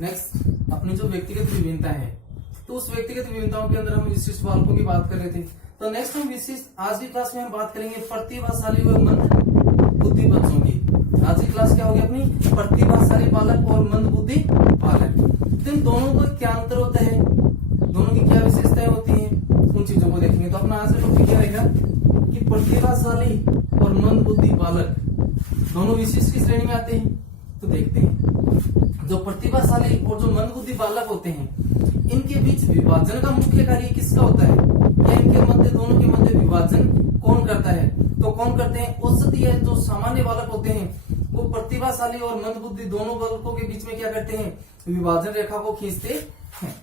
Next अपनी जो व्यक्तिगत विभिन्नता है, तो उस व्यक्तिगत विभिन्नताओं के अंदर हम विशिष्ट बालकों की बात कर रहे थे। तो नेक्स्ट हम विशिष्ट आज की क्लास में हम बात करेंगे प्रतिभाशाली व मंद बुद्धि बच्चों की। आज की क्लास क्या होगी अपनी, प्रतिभाशाली बालक और मंद बुद्धि बालक। तो इन दोनों को क्या अंतर होता है, दोनों की क्या विशेषताएं होती हैं, उन चीजों को देखेंगे। तो अपना आज का टॉपिक क्या रहेगा कि प्रतिभाशाली और मंद बुद्धि बालक दोनों विशिष्ट की श्रेणी में आते हैं। तो देखते हैं जो प्रतिभाशाली और जो मंद बुद्धि बालक होते हैं, इनके बीच विभाजन का मुख्य कार्य किसका होता है, या इनके मध्य दोनों के मध्य विभाजन कौन करता है। तो कौन करते हैं, औसतीय जो सामान्य बालक होते हैं वो प्रतिभाशाली और मंद बुद्धि दोनों बालकों के बीच में क्या करते हैं, विभाजन रेखा को खींचते हैं।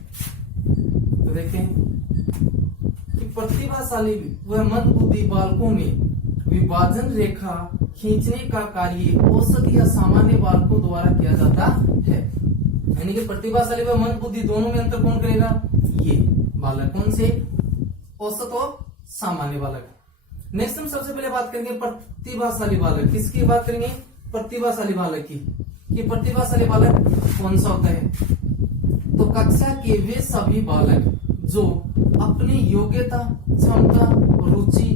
तो देखते हैं कि प्रतिभाशाली व मंद बुद्धि बालकों में विभाजन रेखा खींचने का कार्य औसत या सामान्य बालकों द्वारा किया जाता है। यानी कि प्रतिभाशाली व मंद बुद्धि दोनों में अंतर कौन करेगा, ये बालक। कौन से, औसत और सामान्य बालक। नेक्स्ट हम सबसे पहले बात करेंगे प्रतिभाशाली बालक। किसकी बात करेंगे, प्रतिभाशाली बालक की। कि प्रतिभाशाली बालक कौन सा होता है, तो कक्षा के वे सभी बालक जो अपनी योग्यता, क्षमता, रुचि,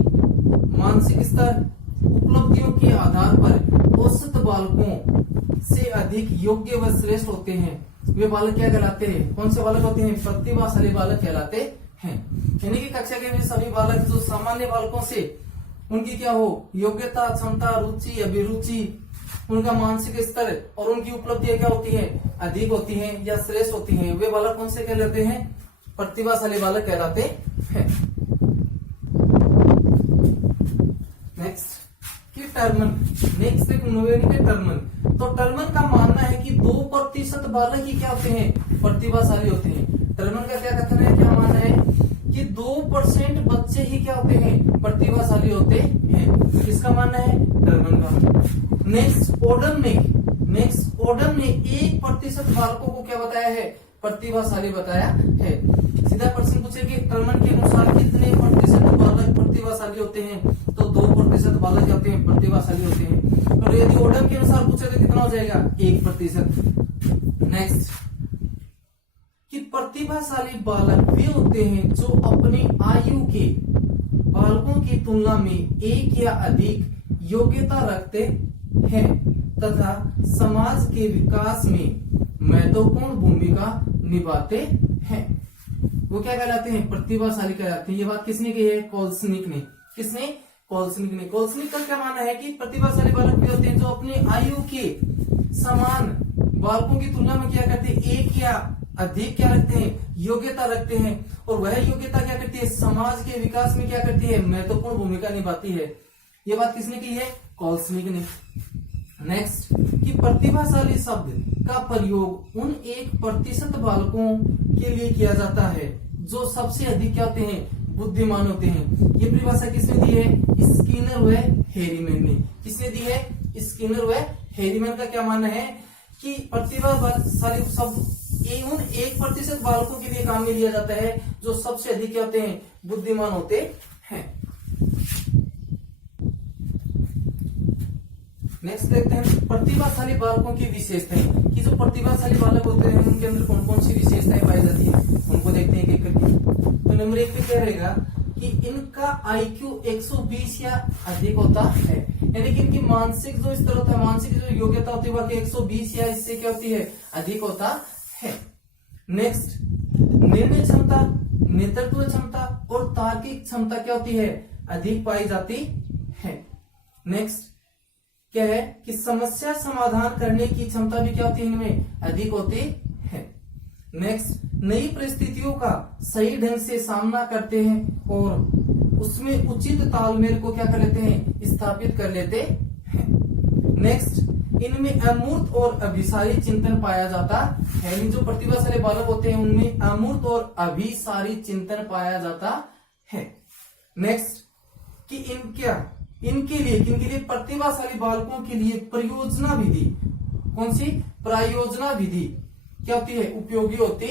मानसिक स्तर, उपलब्धियों के आधार पर औसत बालकों से अधिक योग्य व श्रेष्ठ होते हैं, वे बालक क्या कहलाते हैं, कौन से बालक होते हैं, प्रतिभाशाली बालक कहलाते हैं। यानी कि कक्षा के वे सभी बालक जो सामान्य बालकों से उनकी क्या हो, योग्यता, क्षमता, रुचि, अभिरुचि, उनका मानसिक स्तर और उनकी उपलब्धियां क्या होती है, अधिक होती हैं या श्रेष्ठ होती हैं, वे बालक कौन से कहलाते हैं, प्रतिभाशाली बालक कहलाते हैं। नेक्स्ट कि टर्मन, नेक्स्ट एक नोवेनी के टर्मन। तो टर्मन का मानना है कि 2% बालक ही क्या होते हैं, प्रतिभाशाली होते हैं। टर्मन का क्या कथन है, क्या मानना है कि 2% बच्चे ही क्या होते हैं, प्रतिभाशाली होते हैं। किसका मानना है, टर्मन का। नेक्स्ट ओडम ने 1% बालकों को क्या बताया है, प्रतिभाशाली बताया है। सीधा प्रश्न पूछे कि टर्मन के अनुसार कितने प्रतिशत बालक प्रतिभाशाली होते हैं, तो 2% बालक क्या होते हैं, प्रतिभाशाली होते हैं। और यदि ओडम के अनुसार पूछे तो कितना हो जाएगा, 1%। नेक्स्ट कि प्रतिभाशाली बालक वे होते हैं जो अपनी आयु के बालकों की तुलना में एक या अधिक योग्यता रखते हैं तथा समाज के विकास में महत्वपूर्ण भूमिका निभाते हैं, वो क्या कहलाते हैं, प्रतिभाशाली कहलाते हैं। ये बात किसने कही है, कोल्सनिक ने। किसने, कोल्सनिक ने। कोल्सनिक का क्या मानना है कि प्रतिभाशाली बालक वे होते हैं जो अपनी आयु के समान बालकों की तुलना में क्या करते हैं, एक या अधिक क्या रखते हैं, योग्यता रखते हैं, और वह योग्यता क्या करती है, समाज के विकास में क्या करती है, महत्वपूर्ण भूमिका निभाती है। ये बात किसने की है, कोल्सनिक ने। नेक्स्ट कि प्रतिभाशाली शब्द का प्रयोग उन 1% बालकों के लिए किया जाता है जो सबसे अधिक क्या होते हैं, बुद्धिमान होते हैं। ये परिभाषा किसने दी है, स्किनर व हैरीमैन ने। किसने दी है, स्किनर व हैरीमैन का क्या मानना है कि प्रतिभाशाली शब्द उन 1% बालकों के लिए काम में लिया जाता है जो सबसे अधिक क्या होते हैं, बुद्धिमान होते हैं। नेक्स्ट देखते हैं प्रतिभाशाली बालकों की विशेषताएं, कि जो प्रतिभाशाली बालक होते हैं उनके अंदर कौन कौन सी विशेषताएं पाई जाती है, उनको देखते हैं एक करके। तो नंबर 1 पे क्या रहेगा कि इनका IQ 120 या अधिक होता है, यानी कि इनकी मानसिक जो स्तर होता है, मानसिक जो योग्यता होती है वह 120 या इससे क्या होती है, अधिक होता है। नेक्स्ट निर्णय क्षमता, नेतृत्व क्षमता और तार्किक क्षमता क्या होती है, अधिक पाई जाती है। नेक्स्ट क्या है कि समस्या समाधान करने की क्षमता भी क्या होती है, इनमें अधिक होती है। नेक्स्ट नई परिस्थितियों का सही ढंग से सामना करते हैं और उसमें उचित तालमेल को क्या कर लेते हैं, स्थापित कर लेते हैं। नेक्स्ट इनमें अमूर्त और अभिसारी चिंतन पाया जाता है। जो प्रतिभाशाली बालक होते हैं उनमें अमूर्त और अभिसारी चिंतन पाया जाता है। नेक्स्ट कि इनके लिए प्रतिभाशाली बालकों के लिए परियोजना विधि, कौन सी, प्रायोजना विधि क्या होती है, उपयोगी होती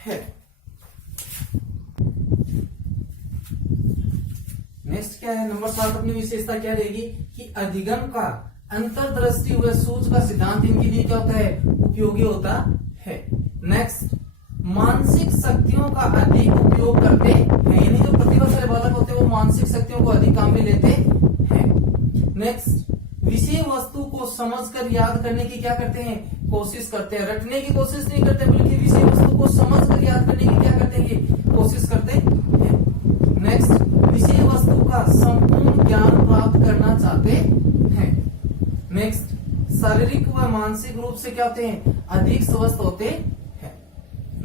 है। नेक्स्ट क्या है, नंबर 7 अपनी विशेषता क्या रहेगी कि अधिगम का अंतर्दृष्टि व सूझ का सिद्धांत इनके लिए क्या होता है, उपयोगी होता है। नेक्स्ट, मानसिक शक्तियों का अधिक उपयोग करते हैं, यानी जो प्रतिभाशाली बालक होते हैं वो मानसिक शक्तियों को अधिक काम में लेते हैं। नेक्स्ट, विषय वस्तु को समझकर याद करने की क्या करते हैं, कोशिश करते हैं, रटने की कोशिश नहीं करते बल्कि विषय वस्तु को समझकर याद करने की क्या करते हैं, कोशिश करते हैं। नेक्स्ट, विषय वस्तु का संपूर्ण ज्ञान प्राप्त करना चाहते हैं। नेक्स्ट, शारीरिक व मानसिक रूप से क्या होते हैं, अधिक स्वस्थ होते हैं।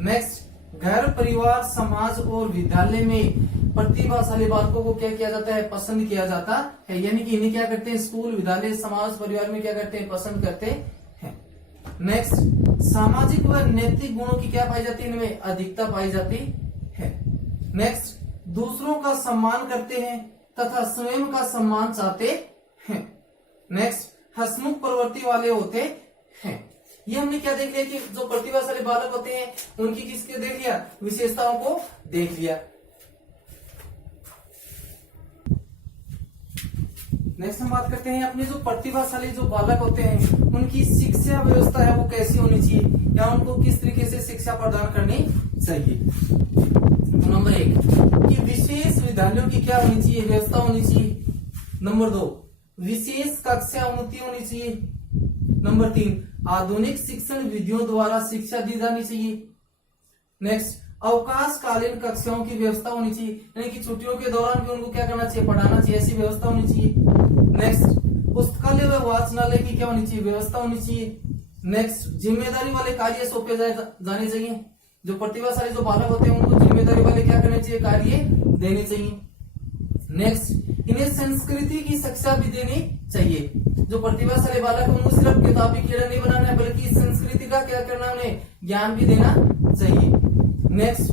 नेक्स्ट, घर, परिवार, समाज और विद्यालय में प्रतिभाशाली बालकों को क्या किया जाता है, पसंद किया जाता है, यानी कि इन्हें क्या करते हैं, स्कूल, विद्यालय, समाज, परिवार में क्या करते हैं, पसंद करते हैं। नेक्स्ट, सामाजिक व नैतिक गुणों की क्या पाई जाती है, इनमें अधिकता पाई जाती है। नेक्स्ट, दूसरों का सम्मान करते हैं तथा स्वयं का सम्मान चाहते हैं। नेक्स्ट, हंसमुख प्रवृत्ति वाले होते हैं। ये हमने क्या देख लिया कि जो प्रतिभाशाली बालक होते हैं उनकी किसके देख लिया, विशेषताओं को देख लिया। नेक्स्ट हम बात करते हैं अपने जो प्रतिभाशाली जो बालक होते हैं उनकी शिक्षा व्यवस्था है वो कैसी होनी चाहिए, या उनको किस तरीके से शिक्षा प्रदान करनी चाहिए। नंबर 1 कि विशेष विद्यालयों की क्या होनी चाहिए, व्यवस्था होनी चाहिए। नंबर 2, विशेष कक्षा उन्नति होनी चाहिए। नंबर 3, आधुनिक शिक्षण विधियों द्वारा शिक्षा दी जानी चाहिए। नेक्स्ट, अवकाशकालीन कक्षाओं की व्यवस्था होनी चाहिए, यानी कि छुट्टियों के दौरान भी उनको क्या करना चाहिए, पढ़ाना चाहिए, ऐसी व्यवस्था होनी चाहिए। नेक्स्ट, पुस्तकालय व वाचनालय की क्या होनी चाहिए, व्यवस्था होनी चाहिए। नेक्स्ट, जिम्मेदारी वाले कार्य सौंपे जाने चाहिए, जो प्रतिभाशाली जो बालक होते हैं उनको जिम्मेदारी वाले क्या करने चाहिए, कार्य देने चाहिए। नेक्स्ट, इन्हें संस्कृति की शिक्षा भी देनी चाहिए, जो प्रतिभाशाली बालक है उनको सिर्फ किताबी कीड़ा नहीं बनाना है बल्कि संस्कृति का क्या करना है, उन्हें ज्ञान भी देना चाहिए। नेक्स्ट,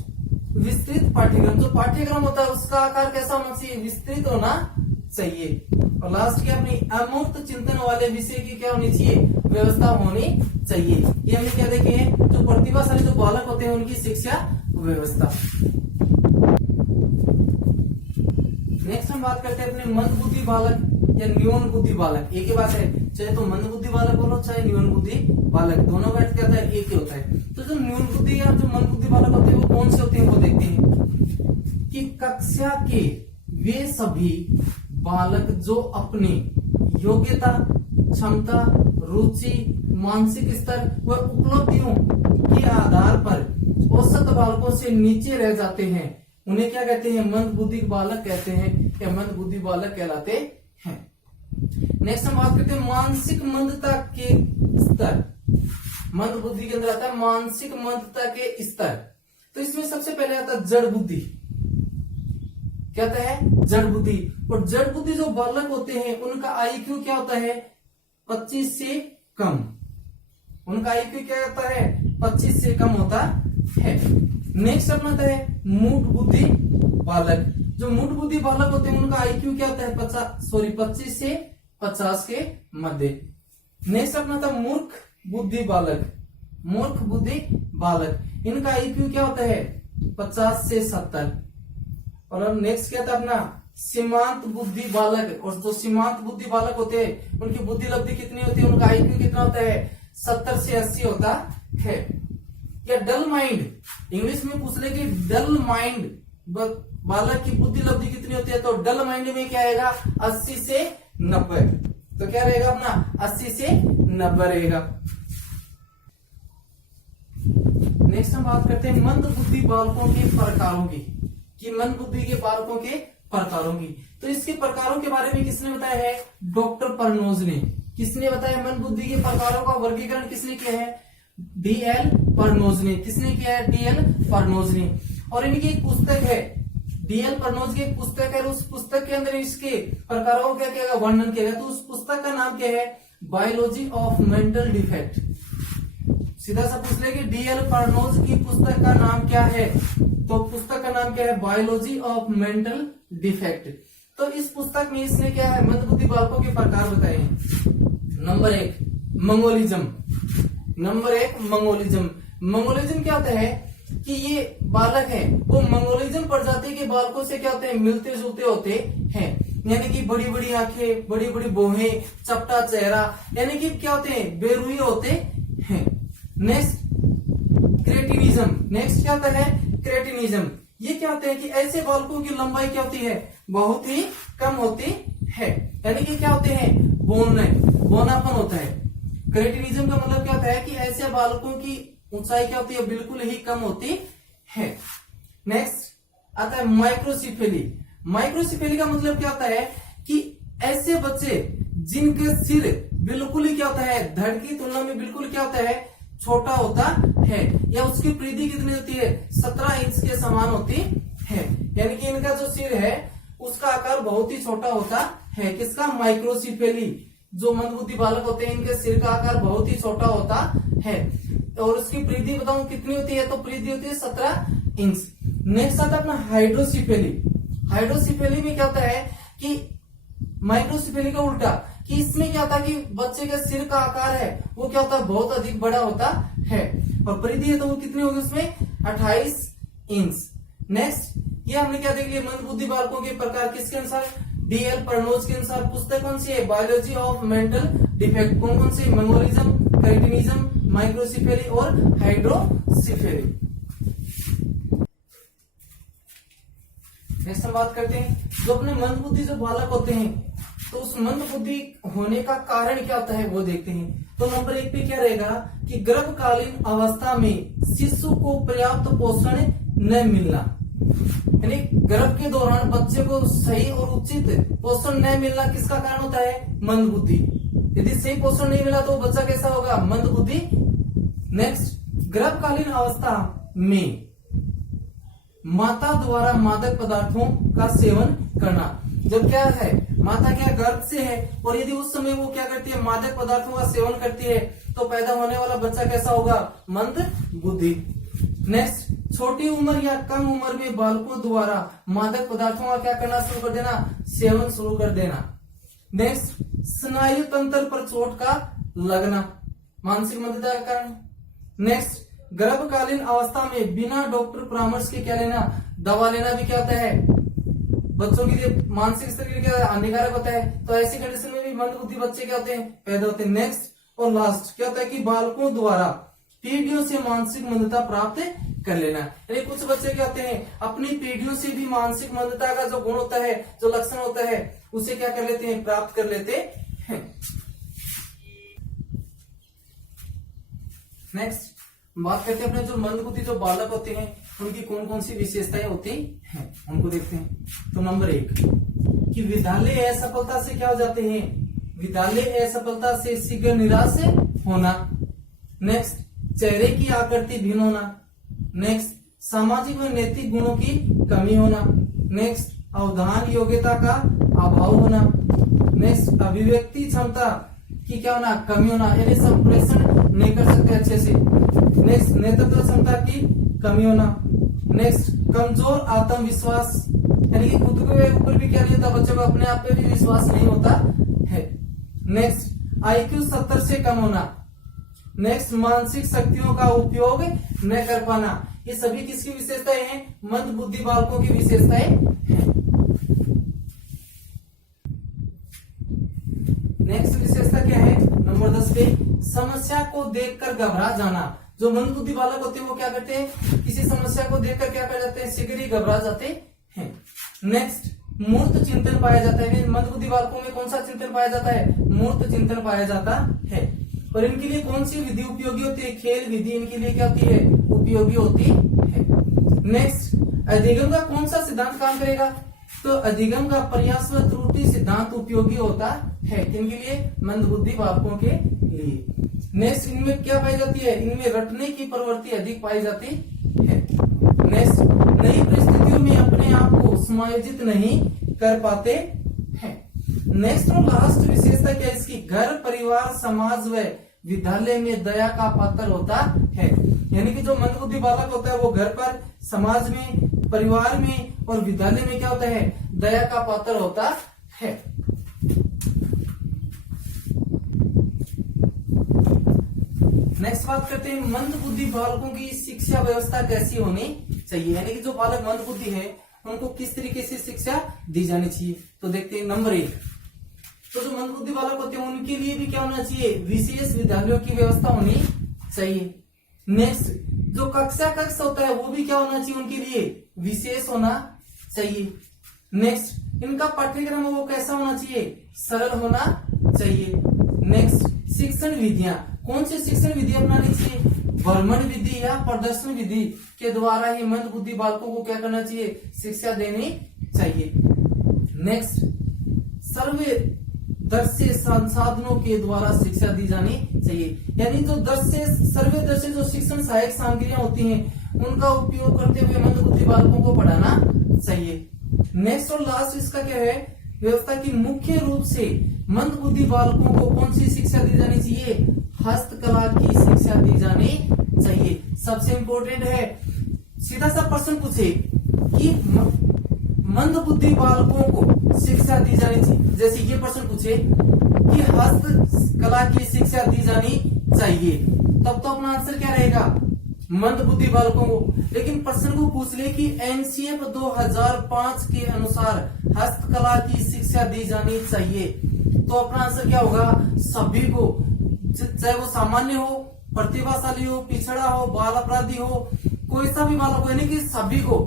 विस्तृत पाठ्यक्रम, जो पाठ्यक्रम होता है उसका आकार कैसा होना चाहिए, विस्तृत होना चाहिए। और लास्ट की अपनी अमूर्त चिंतन वाले विषय की क्या होनी चाहिए, व्यवस्था होनी चाहिए। ये हमने क्या देखे हैं, जो प्रतिभाशाली जो बालक होते हैं उनकी शिक्षा व्यवस्था। नेक्स्ट हम बात करते हैं अपने मंद बुद्धि बालक या न्यून बुद्धि बालक। एक ही बात है, चाहे तो मंद बुद्धि बालक बोलो चाहे न्यून बुद्धि बालक, दोनों का क्या होता है, एक ही होता है। तो जो न्यून बुद्धि या जो मंद बुद्धि बालक होते हैं वो कौन से होते हैं, वो देखते हैं कि कक्षा के वे सभी बालक जो अपनी योग्यता, क्षमता, रुचि, मानसिक स्तर व उपलब्धियों के आधार पर औसत बालकों से नीचे रह जाते हैं उन्हें क्या कहते हैं, मंद बुद्धि बालक कहते हैं या मंद बुद्धि बालक कहलाते हैं। नेक्स्ट हम बात करते हैं मानसिक मंदता के स्तर। मंद बुद्धि के अंदर आता है मानसिक मंदता के स्तर। तो इसमें सबसे पहले आता है जड़ बुद्धि। क्या होता है, जड़ बुद्धि। और जड़ बुद्धि जो बालक होते हैं उनका आईक्यू क्या होता है, 25 से कम। उनका आईक्यू क्या होता है, 25 से कम होता है। नेक्स्ट अपना आता है मूढ़ बुद्धि बालक। जो मूढ़ बुद्धि बालक होते हैं उनका आईक्यू क्या होता है, 25 से 50 के मध्य। नेक्स्ट अपना था मूर्ख बुद्धि बालक। मूर्ख बुद्धि बालक, इनका आईक्यू क्या होता है, 50 से 70। और नेक्स्ट क्या था अपना सीमांत बुद्धि बालक। और जो सीमांत बुद्धि बालक होते हैं उनकी बुद्धि लब्धि कितनी होती है, उनका आईक्यू कितना होता है, 70 से 80 होता है। या डल माइंड, इंग्लिश में पूछ ले कि डल माइंड बालक की बुद्धि लब्धि कितनी होती है, तो डल माइंड में क्या आएगा, 80 से 90। तो क्या रहेगा अपना, 80 से 90 रहेगा। नेक्स्ट हम बात करते हैं मंद बुद्धि बालकों के प्रकारों की, कि मंद बुद्धि के बालकों के प्रकारों की। तो इसके प्रकारों के बारे में किसने बताया है, डॉक्टर परनोज ने। किसने बताया, मंद बुद्धि के प्रकारों का वर्गीकरण किसने किया है, डीएल परनोज ने। किसने किया है, डीएल परनोज ने। और इनकी एक पुस्तक है, डीएल परनोज की एक पुस्तक है, उस पुस्तक के अंदर इसके प्रकारों का क्या वर्णन किया गया। तो उस पुस्तक का नाम क्या है, बायोलॉजी ऑफ मेंटल डिफेक्ट। सीधा सा पूछ ले कि डीएल परनोज की पुस्तक का नाम क्या है, तो पुस्तक का नाम क्या है, बायोलॉजी ऑफ मेंटल डिफेक्ट। तो इस पुस्तक में इसने क्या है, मंद बुद्धि बालकों के प्रकार बताए हैं। Number 1 mongolism. Number 1 mongolism. Mongolism क्या होता है कि ये बालक है वो मंगोलिज्म प्रजाति के बालकों से क्या होते हैं, मिलते जुलते होते हैं। यानी कि बड़ी बड़ी आंखें, बड़ी बड़ी भौहें, चपटा चेहरा, यानी कि क्या होते हैं, बेरुई होते हैं। Next cretinism. नेक्स्ट क्या होता है? क्रेटिनिज्म। ये क्या होता है कि ऐसे बालकों की लंबाई क्या होती है? बहुत ही कम होती है, यानी कि क्या होते हैं? बौनापन होता है। क्रेटिनिज्म का मतलब क्या होता है कि ऐसे बालकों की ऊंचाई क्या होती है? बिल्कुल ही कम होती है। नेक्स्ट आता है माइक्रोसिफेली। माइक्रोसिफेली का मतलब क्या होता है कि ऐसे बच्चे जिनके सिर बिल्कुल ही क्या होता है? धड़ की तुलना में बिल्कुल क्या होता है? छोटा होता है, या उसकी परिधि कितनी होती है? 17 इंच के समान होती है, यानी कि इनका जो सिर है उसका आकार बहुत ही छोटा होता है। किसका? माइक्रोसिफेली। जो मंदबुद्धि बालक होते हैं इनके सिर का आकार बहुत ही छोटा होता है, और उसकी परिधि बताऊं कितनी होती है? तो परिधि होती है 17 इंच। नेक्स्ट आता है अपना हाइड्रोसिफेली। हाइड्रोसिफेली में क्या होता है कि माइक्रोसिफेली का उल्टा, कि इसमें क्या होता है कि बच्चे के सिर का आकार है वो क्या होता है? बहुत अधिक बड़ा होता है, और परिधि है तो वो कितनी होगी उसमें? 28 इंच। नेक्स्ट ये हमने क्या देख लिया? मंदबुद्धि बालकों के प्रकार किसके अनुसार? डीएल पर्नोज के अनुसार। पुस्तक कौन सी है? Biology of mental defect. कौन कौन सी? मंगोलिज्म, क्रेटिनिज्म, माइक्रोसिफेली और हाइड्रोसिफेली। नेक्स्ट हम बात करते हैं जो अपने मंदबुद्धि जो बालक होते हैं, तो उस मंदबुद्धि होने का कारण क्या होता है वो देखते हैं। तो नंबर 1 पे क्या रहेगा कि गर्भकालीन अवस्था में शिशु को पर्याप्त पोषण न मिलना, यानी गर्भ के दौरान बच्चे को सही और उचित पोषण न मिलना किसका कारण होता है? मंदबुद्धि। यदि सही पोषण नहीं मिला तो बच्चा कैसा होगा? मंदबुद्धि। नेक्स्ट, गर्भकालीन अवस्था में माता द्वारा मादक पदार्थों का सेवन करना। जब क्या है, माता क्या गर्भ से है, और यदि उस समय वो क्या करती है? मादक पदार्थों का सेवन करती है, तो पैदा होने वाला बच्चा कैसा होगा? मंदबुद्धि। नेक्स्ट, छोटी उम्र या कम उम्र में बालकों द्वारा मादक पदार्थों का क्या करना शुरू कर देना? सेवन शुरू कर देना। नेक्स्ट, स्नायु तंत्र पर चोट का लगना, मानसिक मंदता का कारण। नेक्स्ट, गर्भकालीन अवस्था में बिना डॉक्टर परामर्श के क्या लेना? दवा लेना भी क्या होता है? बच्चों के लिए मानसिक स्तर के लिए क्या हानिकारक होता है। तो ऐसी कंडीशन में भी मंदबुद्धि बच्चे क्या होते हैं? पैदा होते हैं। नेक्स्ट और लास्ट क्या होता है कि बालकों द्वारा पीढ़ियों से मानसिक मंदता प्राप्त कर लेना, यानी कुछ बच्चे क्या होते हैं? अपनी पीढ़ियों से भी मानसिक मंदता का जो गुण होता है, जो लक्षण होता है, उसे क्या कर लेते हैं? प्राप्त कर लेते हैं। नेक्स्ट बात करते हैं अपने जो मंदबुद्धि जो बालक होते हैं उनकी कौन कौन सी विशेषताएं होती हैं, उनको देखते हैं। तो नंबर 1 कि विद्यालय असफलता से क्या हो जाते हैं? विद्यालय असफलता से शीघ्र निराश होना। नेक्स्ट, चेहरे की आकृति भिन्न होना। नेक्स्ट, सामाजिक व नैतिक गुणों की कमी होना। नेक्स्ट, अवधान योग्यता का अभाव होना। नेक्स्ट, अभिव्यक्ति क्षमता की क्या होना? कमी होना, यानी संप्रेषण नहीं कर सकते अच्छे से। नेक्स्ट, नेतृत्व क्षमता की कमी होना। नेक्स्ट, कमजोर आत्मविश्वास, यानी कि खुद के ऊपर भी क्या नहीं होता, बच्चों को अपने आप पे भी विश्वास नहीं होता है। नेक्स्ट, IQ 70 से कम होना। नेक्स्ट, मानसिक शक्तियों का उपयोग न कर पाना। ये सभी किसकी विशेषताएं हैं? मंदबुद्धि बालकों की विशेषताएं हैं। नेक्स्ट विशेषता क्या है? नंबर 10 पे समस्या को देखकर घबरा जाना। जो मंदबुद्धि बालक होते हैं वो क्या करते हैं? किसी समस्या को देखकर क्या कर जाते हैं? शीघ्र ही घबरा जाते हैं। नेक्स्ट, मूर्त चिंतन पाया जाता है। मंदबुद्धि बालकों में कौन सा चिंतन पाया जाता है? मूर्त चिंतन पाया जाता है। और इनके लिए कौन सी विधि उपयोगी होती है? खेल विधि इनके लिए क्या होती है? उपयोगी होती है। नेक्स्ट, अधिगम का कौन सा सिद्धांत काम करेगा? तो अधिगम का प्रयास व त्रुटि सिद्धांत उपयोगी होता है। किनके लिए? मंदबुद्धि बालकों के लिए। नेक्स्ट, इनमें क्या पाई जाती है? इनमें रटने की प्रवृत्ति अधिक पाई जाती है। नेक्स्ट, नई परिस्थितियों में अपने आप को समायोजित नहीं कर पाते हैं। नेक्स्ट और लास्ट विशेषता क्या है इसकी? घर, परिवार, समाज व विद्यालय में दया का पात्र होता है। यानी कि जो मंदबुद्धि बालक होता है वो घर पर, समाज में, परिवार में और विद्यालय में क्या होता है? दया का पात्र होता है। नेक्स्ट बात करते हैं मंदबुद्धि बालकों की शिक्षा व्यवस्था कैसी होनी चाहिए, यानी कि जो बालक मंदबुद्धि है उनको किस तरीके से शिक्षा दी जानी चाहिए। तो देखते हैं नंबर 1, तो जो मंदबुद्धि बालक होते हैं उनके लिए भी क्या होना चाहिए? विशेष विद्यालयों की व्यवस्था होनी चाहिए। नेक्स्ट, जो कक्षा कक्ष होता है वो भी क्या होना चाहिए उनके लिए, विशेष होना चाहिए। नेक्स्ट, इनका पाठ्यक्रम वो कैसा होना चाहिए, सरल होना चाहिए। नेक्स्ट, शिक्षण विधियां, कौन सी शिक्षण विधि अपनानी चाहिए, वर्मण विधि या प्रदर्शन विधि के द्वारा ही मंद बुद्धि बालकों को क्या करना चाहिए, शिक्षा देनी चाहिए। नेक्स्ट, सर्वे दर्शे संसाधनों के द्वारा शिक्षा दी जानी चाहिए, यानी जो दर्शे सर्वे दर्शे जो शिक्षण सहायक सामग्रियां होती हैं उनका उपयोग करते हुए मंद बुद्धि बालकों को पढ़ाना चाहिए। नेक्स्ट और लास्ट इसका क्या है, व्यवस्था की मुख्य रूप से मंद बुद्धि बालकों को कौन सी शिक्षा दी जानी चाहिए, हस्तकला की शिक्षा दी जानी चाहिए। सबसे इंपॉर्टेंट है, सीधा सा प्रश्न पूछे कि मंद बुद्धि बालकों को शिक्षा दी जानी चाहिए, जैसे ये प्रश्न पूछे कि हस्तकला की शिक्षा दी जानी चाहिए, तब तो अपना आंसर क्या रहेगा, मंद बुद्धि बालकों को। लेकिन प्रश्न को पूछ ले कि एनसीएफ 2005 के अनुसार हस्तकला की शिक्षा दी जानी चाहिए, तो अपना आंसर क्या होगा, सभी को, चाहे वो सामान्य हो, प्रतिभाशाली हो, पिछड़ा हो, बाल अपराधी हो, कोई सा भी बालक हो, यानी कि सभी को।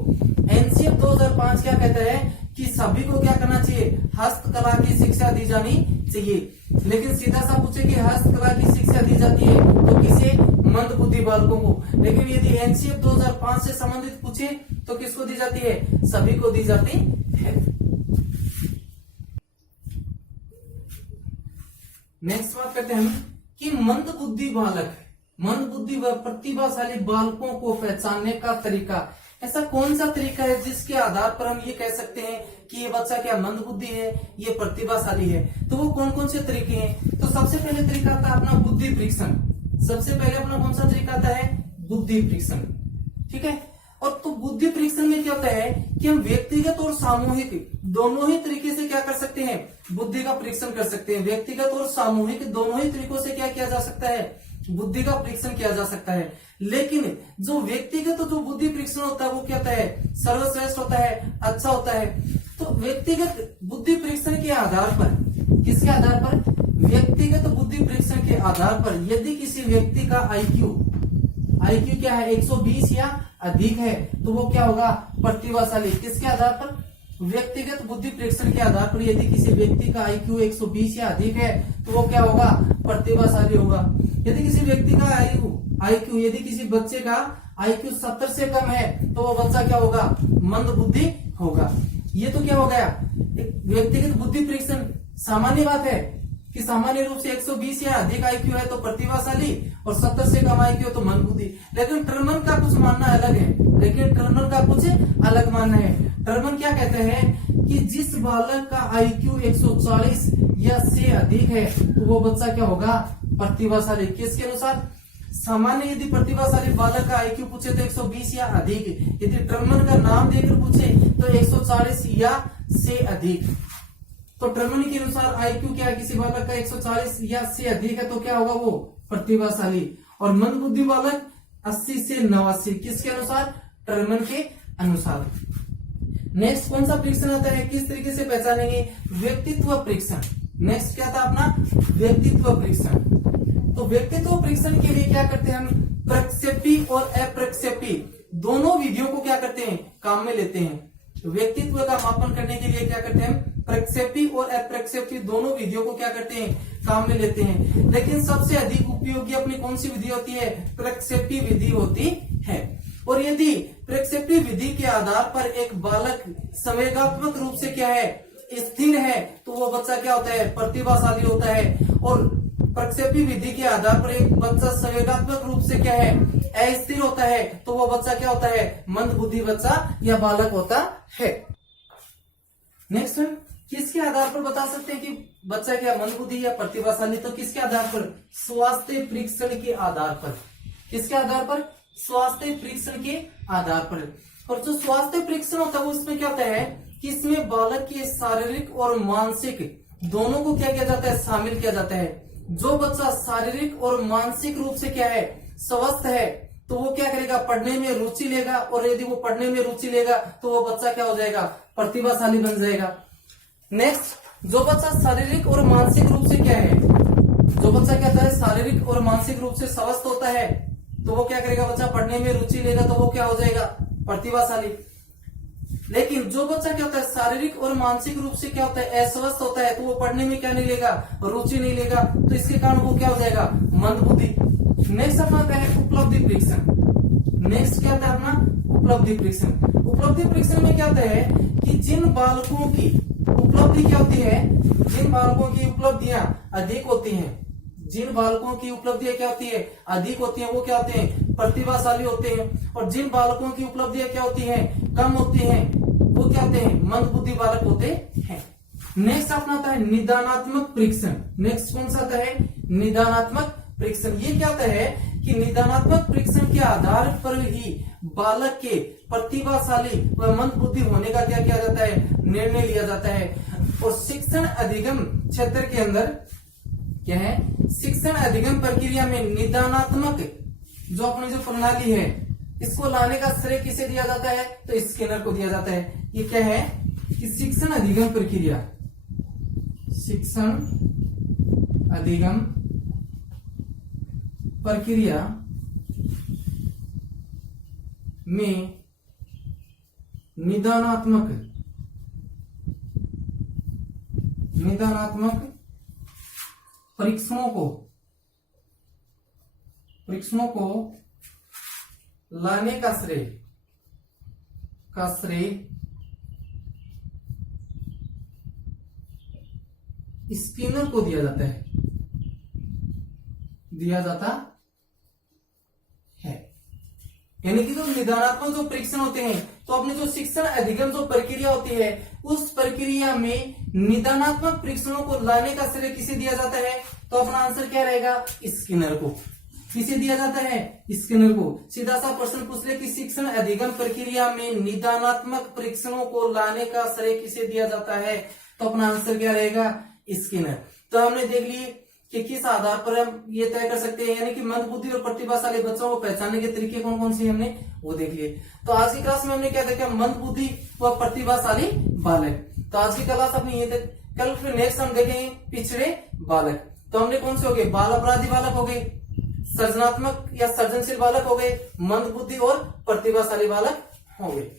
एनसीएफ 2005 क्या कहता है कि सभी को क्या करना चाहिए, हस्तकला की शिक्षा दी जानी चाहिए। लेकिन सीधा सा पूछे कि हस्तकला की शिक्षा दी जाती है तो किसे, मंद बुद्धि बालकों को। लेकिन यदि एनसीएफ 2005 से संबंधित पूछे तो किसको दी जाती है, सभी को दी जाती है। नेक्स्ट बात करते हैं हम कि मंद बुद्धि बालक, मंद बुद्धि व प्रतिभाशाली बालकों को पहचानने का तरीका, ऐसा कौन सा तरीका है जिसके आधार पर हम ये कह सकते हैं कि ये बच्चा क्या मंद बुद्धि है, ये प्रतिभाशाली है, तो वो कौन कौन से तरीके हैं। तो सबसे पहले तरीका आता है अपना बुद्धि परीक्षण। सबसे पहले अपना कौन सा तरीका आता है, बुद्धि परीक्षण, ठीक है। और तो बुद्धि परीक्षण में क्या होता है कि हम व्यक्तिगत और सामूहिक दोनों ही तरीके से क्या कर सकते हैं, बुद्धि का परीक्षण कर सकते हैं। व्यक्तिगत और सामूहिक दोनों ही तरीकों से क्या किया जा सकता है, बुद्धि का परीक्षण किया जा सकता है। लेकिन जो व्यक्तिगत जो बुद्धि परीक्षण होता है वो क्या होता है, सर्वश्रेष्ठ होता है, अच्छा होता है। तो व्यक्तिगत बुद्धि परीक्षण के आधार पर, किसके आधार पर, व्यक्तिगत बुद्धि परीक्षण के आधार पर यदि किसी व्यक्ति का आईक्यू क्या है 120 या अधिक है तो वो क्या होगा, प्रतिभाशाली। किसके आधार पर, व्यक्तिगत बुद्धि परीक्षण के आधार पर यदि किसी व्यक्ति का आईक्यू 120 या अधिक है तो वो क्या होगा, प्रतिभाशाली होगा। यदि किसी व्यक्ति का आईक्यू यदि किसी बच्चे का आईक्यू 70 से कम है तो वो बच्चा क्या होगा, मंद बुद्धि होगा। ये तो क्या हो गया, व्यक्तिगत बुद्धि परीक्षण। सामान्य बात है कि सामान्य रूप से 120 या अधिक आईक्यू है तो प्रतिभाशाली और 70 से कम आईक्यू तो मंद बुद्धि। लेकिन टर्मन का कुछ मानना अलग है, टर्मन क्या कहते हैं कि जिस बालक का आईक्यू 140 या से अधिक है तो वो बच्चा क्या होगा, प्रतिभाशाली। किसके अनुसार, सामान्य यदि प्रतिभाशाली बालक का आईक्यू पूछे तो 120 या अधिक, यदि टर्मन का नाम देकर पूछे तो 140 या से अधिक। तो टर्मन के अनुसार आईक्यू क्या है, किसी बालक का 140 या से अधिक है तो क्या होगा, वो प्रतिभाशाली। और मंद बुद्धि बालक 80 से 89, किसके अनुसार, टर्मन के अनुसार। नेक्स्ट कौन सा परीक्षण आता है, किस तरीके से पहचानेंगे, व्यक्तित्व परीक्षण। नेक्स्ट क्या था अपना, व्यक्तित्व परीक्षण। तो व्यक्तित्व परीक्षण के लिए क्या करते हैं हम, प्रक्षेपी और अप्रक्षेपी दोनों विधियों को क्या करते हैं, काम में लेते हैं। व्यक्तित्व का मापन करने के लिए क्या करते हैं, प्रक्षेपी और अप्रक्षेपी दोनों विधियों को क्या करते हैं, काम में लेते हैं। लेकिन सबसे अधिक उपयोगी अपनी कौन सी विधि होती है, प्रक्षेपी विधि होती है। और यदि प्रक्षेपी विधि के आधार पर एक बालक संवेगात्मक रूप से क्या है, स्थिर है, तो वो बच्चा क्या होता है, प्रतिभाशाली होता है। और प्रक्षेपी विधि के आधार पर एक बच्चा संवेगात्मक रूप से क्या है, अस्थिर होता है, तो वो बच्चा क्या होता है, मंद बुद्धि बच्चा या बालक होता है। नेक्स्ट हम किसके आधार पर बता सकते हैं कि बच्चा क्या मंद बुद्धि या प्रतिभाशाली, तो किसके आधार पर, स्वास्थ्य परीक्षण के आधार पर। किसके आधार पर, स्वास्थ्य परीक्षण के आधार पर। और जो स्वास्थ्य परीक्षण होता है वो इसमें क्या होता है कि इसमें बालक के शारीरिक और मानसिक दोनों को क्या किया जाता है, शामिल किया जाता है। जो बच्चा शारीरिक और मानसिक रूप से क्या है, स्वस्थ है, तो वो क्या करेगा, पढ़ने में रुचि लेगा। और यदि वो पढ़ने में रुचि लेगा तो वो बच्चा क्या हो जाएगा, प्रतिभाशाली बन जाएगा। नेक्स्ट, जो बच्चा शारीरिक और मानसिक रूप से क्या है, जो बच्चा क्या है, शारीरिक और मानसिक रूप से स्वस्थ होता है, तो वो क्या करेगा, बच्चा पढ़ने में रुचि लेगा तो वो क्या हो जाएगा, प्रतिभाशाली। लेकिन जो बच्चा क्या होता है, शारीरिक और मानसिक रूप से क्या होता है, अस्वस्थ होता है, तो वो पढ़ने में क्या नहीं लेगा, रुचि नहीं लेगा, तो इसके कारण वो क्या हो जाएगा, मंदबुद्धि। नेक्स्ट अपना आता है उपलब्धि परीक्षण। नेक्स्ट क्या आता है अपना, उपलब्धि परीक्षण। उपलब्धि परीक्षण में क्या होता है कि जिन बालकों की उपलब्धि क्या होती है, जिन बालकों की उपलब्धियां अधिक होती हैं, जिन बालकों की उपलब्धियां क्या होती है, अधिक होती हैं, वो क्या होते हैं, प्रतिभाशाली होते हैं। और जिन बालकों की उपलब्धियां क्या होती हैं, कम होती हैं, वो क्या होते हैं, मंदबुद्धि बालक होते हैं। नेक्स्ट अपना आता है निदानात्मक परीक्षण। नेक्स्ट कौन सा आता है, निदानात्मक परीक्षण। ये क्या होता है कि निदानात्मक परीक्षण के आधार पर ही बालक के प्रतिभाशाली व मंदबुद्धि होने का क्या किया जाता है, निर्णय लिया जाता है। और शिक्षण अधिगम क्षेत्र के अंदर क्या है, शिक्षण अधिगम प्रक्रिया में निदानात्मक जो अपनी जो प्रणाली है, इसको लाने का श्रेय किसे दिया जाता है, तो स्किनर को दिया जाता है। ये क्या है कि शिक्षण अधिगम प्रक्रिया, शिक्षण अधिगम प्रक्रिया में निदानात्मक परीक्षणों को लाने का श्रेय स्किनर को दिया जाता है, यानी कि जो निदानात्मक जो परीक्षण होते हैं, तो अपने जो शिक्षण अधिगम जो प्रक्रिया होती है, उस प्रक्रिया में निदानात्मक परीक्षणों को लाने का श्रेय किसे दिया जाता है, तो अपना आंसर क्या रहेगा, स्किनर को। किसे दिया जाता है, स्किनर को। सीधा सा प्रश्न पूछ ले कि शिक्षण अधिगम प्रक्रिया में निदानात्मक परीक्षणों को लाने का श्रेय किसे दिया जाता है, तो अपना आंसर क्या रहेगा, स्किनर। तो हमने देख लिए कि किस आधार पर हम ये तय कर सकते हैं, यानी कि मंदबुद्धि और प्रतिभाशाली बच्चों को पहचानने के तरीके कौन कौन से हमने वो देख लिए। तो आज की क्लास में हमने क्या देखा, मंदबुद्धि व प्रतिभाशाली बालक। तो आज की क्लास अपनी ये तक, कल फिर नेक्स्ट हम देखेंगे पिछड़े बालक। तो हमने कौन से हो गए, बाल अपराधी बालक हो गए, सृजनात्मक या सृजनशील बालक हो गए, मंदबुद्धि और प्रतिभाशाली बालक हो गए।